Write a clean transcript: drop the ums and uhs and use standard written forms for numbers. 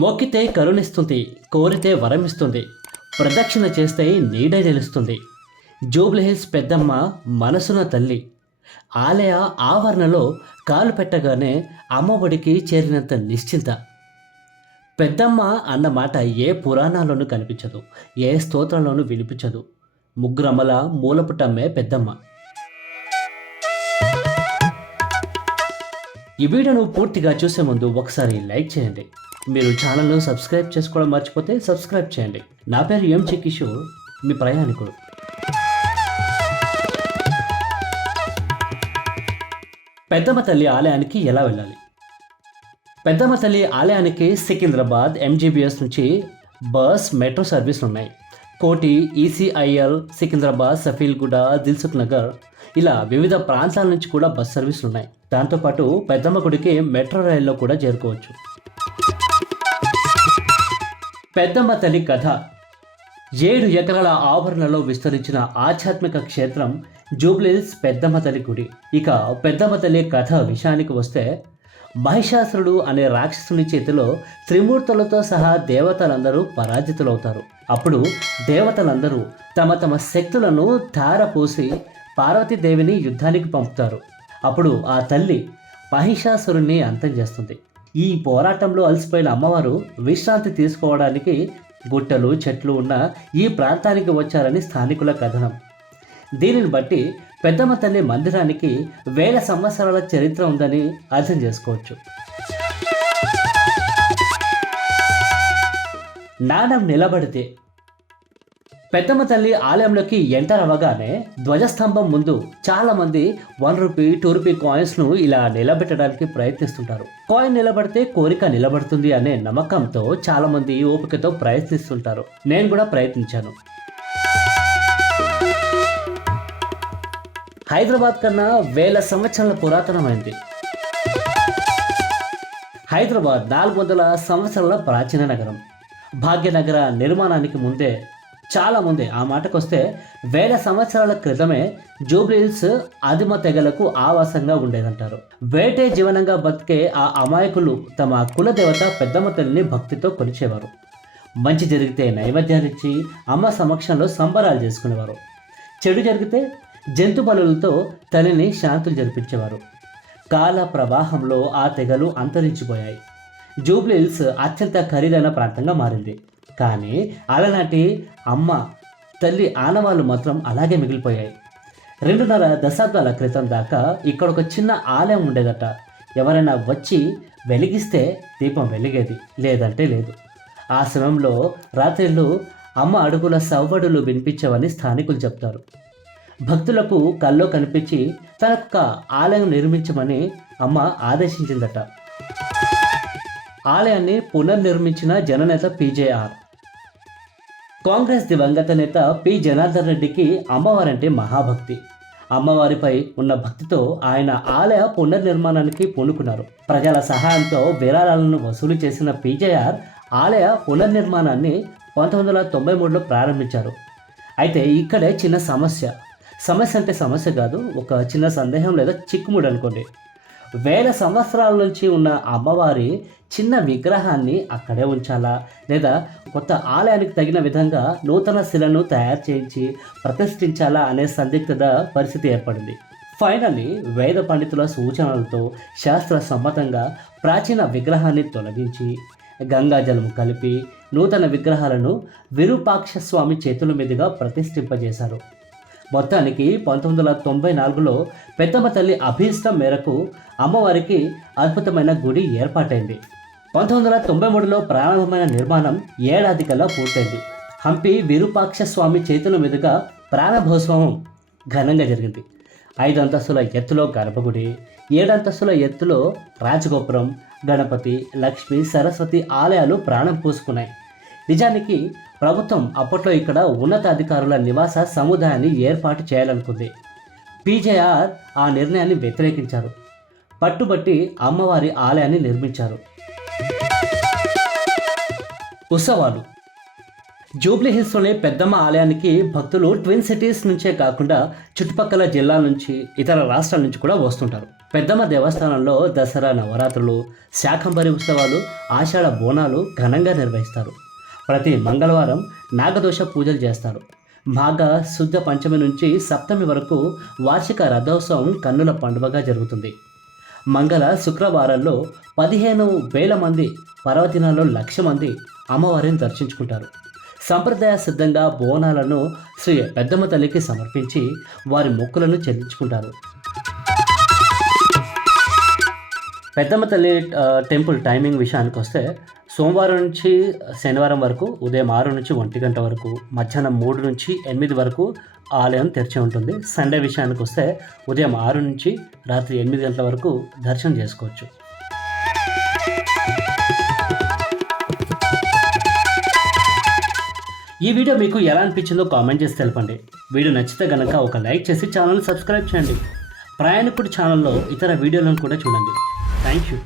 మొక్కితే కరుణిస్తుంది, కోరితే వరమిస్తుంది, ప్రదక్షిణ చేస్తే నీడ నిలుస్తుంది. జూబ్లీహిల్స్ పెద్దమ్మ మనసున తల్లి. ఆలయ ఆవరణలో కాలు పెట్టగానే అమ్మఒడికి చేరినంత నిశ్చింత. పెద్దమ్మ అన్న మాట ఏ పురాణాల్లోనూ కనిపించదు, ఏ స్తోత్రంలోనూ వినిపించదు. ముగ్గురమ్మల మూలపుటమ్మే పెద్దమ్మ. ఈ వీడియోను పూర్తిగా చూసే ముందు ఒకసారి లైక్ చేయండి. మీరు ఛానల్ను సబ్స్క్రైబ్ చేసుకోవడం మర్చిపోతే సబ్స్క్రైబ్ చేయండి. నా పేరు ఎంజి కిషోర్, మీ ప్రయాణికుడు. పెద్దమ్మ తల్లి ఆలయానికి ఎలా వెళ్ళాలి? పెద్దమ్మ తల్లి ఆలయానికి సికింద్రాబాద్ ఎంజీబీఎస్ నుంచి బస్, మెట్రో సర్వీసులు ఉన్నాయి. కోటి, ఈసీఐఎల్, సికింద్రాబాద్, సఫీల్గూడ, దిల్సుఖ్ నగర్ ఇలా వివిధ ప్రాంతాల నుంచి కూడా బస్ సర్వీసులు ఉన్నాయి. దాంతోపాటు పెద్దమ్మ గుడికి మెట్రో రైల్లో కూడా చేరుకోవచ్చు. పెద్దమ్మ తల్లి కథ. 7 ఎకరాల ఆవరణలో విస్తరించిన ఆధ్యాత్మిక క్షేత్రం జూబ్లీహిల్స్ పెద్దమ్మ తల్లి గుడి. ఇక పెద్దమ్మ తల్లి కథ విషయానికి వస్తే, మహిషాసురుడు అనే రాక్షసుని చేతిలో త్రిమూర్తులతో సహా దేవతలందరూ పరాజితులవుతారు. అప్పుడు దేవతలందరూ తమ తమ శక్తులను ధారపోసి పార్వతీదేవిని యుద్ధానికి పంపుతారు. అప్పుడు ఆ తల్లి మహిషాసురుణ్ణి అంతం చేస్తుంది. ఈ పోరాటంలో అలసిపోయిన అమ్మవారు విశ్రాంతి తీసుకోవడానికి గుట్టలు, చెట్లు ఉన్న ఈ ప్రాంతానికి వచ్చారని స్థానికుల కథనం. దీనిని బట్టి పెద్దమ్మ తల్లి మందిరానికి 1000 సంవత్సరాల చరిత్ర ఉందని అర్థం చేసుకోవచ్చు. నాణం నిలబడితే. పెద్దమ్మ తల్లి ఆలయంలోకి ఎంటర్ అవ్వగానే ధ్వజస్తంభం ముందు చాలామంది 1 రూపీ, 2 రూపీ కాయిన్స్ను ఇలా నిలబెట్టడానికి ప్రయత్నిస్తుంటారు. కాయిన్ నిలబడితే కోరిక నిలబడుతుంది అనే నమ్మకంతో చాలామంది ఓపికతో ప్రయత్నిస్తుంటారు. నేను కూడా ప్రయత్నించాను. హైదరాబాద్ కన్నా 1000 సంవత్సరాల పురాతనమైంది. హైదరాబాద్ 400 సంవత్సరాల ప్రాచీన నగరం. భాగ్యనగర నిర్మాణానికి ముందే, చాలా ముందే, ఆ మాటకొస్తే 1000 సంవత్సరాల క్రితమే జూబ్లీహిల్స్ ఆదిమ తెగలకు ఆవాసంగా ఉండేదంటారు. వేటే జీవనంగా బతికే ఆ అమాయకులు తమ కులదేవత పెద్దమ్మ తల్లిని భక్తితో కొలిచేవారు. మంచి జరిగితే నైవేద్యాన్నిచ్చి అమ్మ సమక్షంలో సంబరాలు చేసుకునేవారు. చెడు జరిగితే జంతు బలులతో తల్లిని శాంతులు జరిపించేవారు. కాల ప్రవాహంలో ఆ తెగలు అంతరించిపోయాయి. జూబ్లీహిల్స్ అత్యంత ఖరీదైన ప్రాంతంగా మారింది. కానీ అలనాటి అమ్మ తల్లి ఆనవాళ్ళు మాత్రం అలాగే మిగిలిపోయాయి. 2.5 దశాబ్దాల క్రితం దాకా ఇక్కడ ఒక చిన్న ఆలయం ఉండేదట. ఎవరైనా వచ్చి వెలిగిస్తే దీపం వెలిగేది, లేదంటే లేదు. ఆ సమయంలో రాత్రిళ్ళు అమ్మ అడుగుల సవ్వడులు వినిపించేవని స్థానికులు చెప్తారు. భక్తులకు కల్లో కనిపించి తనొక ఆలయం నిర్మించమని అమ్మ ఆదేశించిందట. ఆలయాన్ని పునర్నిర్మించిన జననేత పీజేఆర్. కాంగ్రెస్ దివంగత నేత పి జనార్దన్ రెడ్డికి అమ్మవారంటే మహాభక్తి. అమ్మవారిపై ఉన్న భక్తితో ఆయన ఆలయ పునర్నిర్మాణానికి పూనుకున్నారు. ప్రజల సహాయంతో విరాళాలను వసూలు చేసిన పీజేఆర్ ఆలయ పునర్నిర్మాణాన్ని 1993లో ప్రారంభించారు. అయితే ఇక్కడే చిన్న సమస్య అంటే సమస్య కాదు, ఒక చిన్న సందేహం లేదా చిక్కుముడి అనుకోండి. 1000 సంవత్సరాల నుంచి ఉన్న అమ్మవారి చిన్న విగ్రహాన్ని అక్కడే ఉంచాలా, లేదా కొత్త ఆలయానికి తగిన విధంగా నూతన శిలను తయారు చేయించి ప్రతిష్ఠించాలా అనే సందిగ్ధత పరిస్థితి ఏర్పడింది. ఫైనల్లీ వేద పండితుల సూచనలతో శాస్త్ర సమ్మతంగా ప్రాచీన విగ్రహాన్ని తొలగించి గంగాజలం కలిపి నూతన విగ్రహాలను విరూపాక్ష స్వామి చేతుల మీదుగా ప్రతిష్ఠింపజేశారు. మొత్తానికి 1994లో పెద్దమ్మ తల్లి అభీష్టం మేరకు అమ్మవారికి అద్భుతమైన గుడి ఏర్పాటైంది. 1993లో ప్రారంభమైన నిర్మాణం ఏడాది కల్లా పూర్తయింది. హంపి విరూపాక్ష స్వామి చేతుల మీదుగా ప్రారంభోత్సవం ఘనంగా జరిగింది. 5 అంతస్తుల ఎత్తులో గర్భగుడి, 7 అంతస్తుల ఎత్తులో రాజగోపురం, గణపతి, లక్ష్మి, సరస్వతి ఆలయాలు ప్రాణం పూసుకున్నాయి. నిజానికి ప్రభుత్వం అప్పట్లో ఇక్కడ ఉన్నతాధికారుల నివాస సముదాయాన్ని ఏర్పాటు చేయాలనుకుంది. పీజేఆర్ ఆ నిర్ణయాన్ని వ్యతిరేకించారు. పట్టుబట్టి అమ్మవారి ఆలయాన్ని నిర్మించారు. ఉత్సవాలు. జూబ్లీహిల్స్లోని పెద్దమ్మ ఆలయానికి భక్తులు ట్విన్ సిటీస్ నుంచే కాకుండా చుట్టుపక్కల జిల్లాల నుంచి, ఇతర రాష్ట్రాల నుంచి కూడా వస్తుంటారు. పెద్దమ్మ దేవస్థానంలో దసరా నవరాత్రులు, శాకంబరి ఉత్సవాలు, ఆషాఢ బోనాలు ఘనంగా నిర్వహిస్తారు. ప్రతి మంగళవారం నాగదోష పూజలు చేస్తారు. మాఘ శుద్ధ పంచమి నుంచి సప్తమి వరకు వార్షిక రథోత్సవం కన్నుల పండుగగా జరుగుతుంది. మంగళ శుక్రవారాల్లో 15,000 మంది, పర్వదినాల్లో 1,00,000 మంది అమ్మవారిని దర్శించుకుంటారు. సంప్రదాయ సిద్ధంగా బోనాలను శ్రీ పెద్దమ్మ తల్లికి సమర్పించి వారి మొక్కులను చెల్లించుకుంటారు. పెద్దమ్మ తల్లి టెంపుల్ టైమింగ్ విషయానికి వస్తే సోమవారం నుంచి శనివారం వరకు ఉదయం 6 నుంచి 1 గంట వరకు, మధ్యాహ్నం 3 నుంచి 8 వరకు ఆలయం తెరిచి ఉంటుంది. సండే విషయానికి వస్తే ఉదయం 6 నుంచి రాత్రి 8 గంటల వరకు దర్శనం చేసుకోవచ్చు. ఈ వీడియో మీకు ఎలా అనిపించిందో కామెంట్ చేసి తెలపండి. వీడియో నచ్చితే కనుక ఒక లైక్ చేసి ఛానల్ని సబ్స్క్రైబ్ చేయండి. ప్రయాణికుడు ఛానల్లో ఇతర వీడియోలను కూడా చూడండి. Thank you.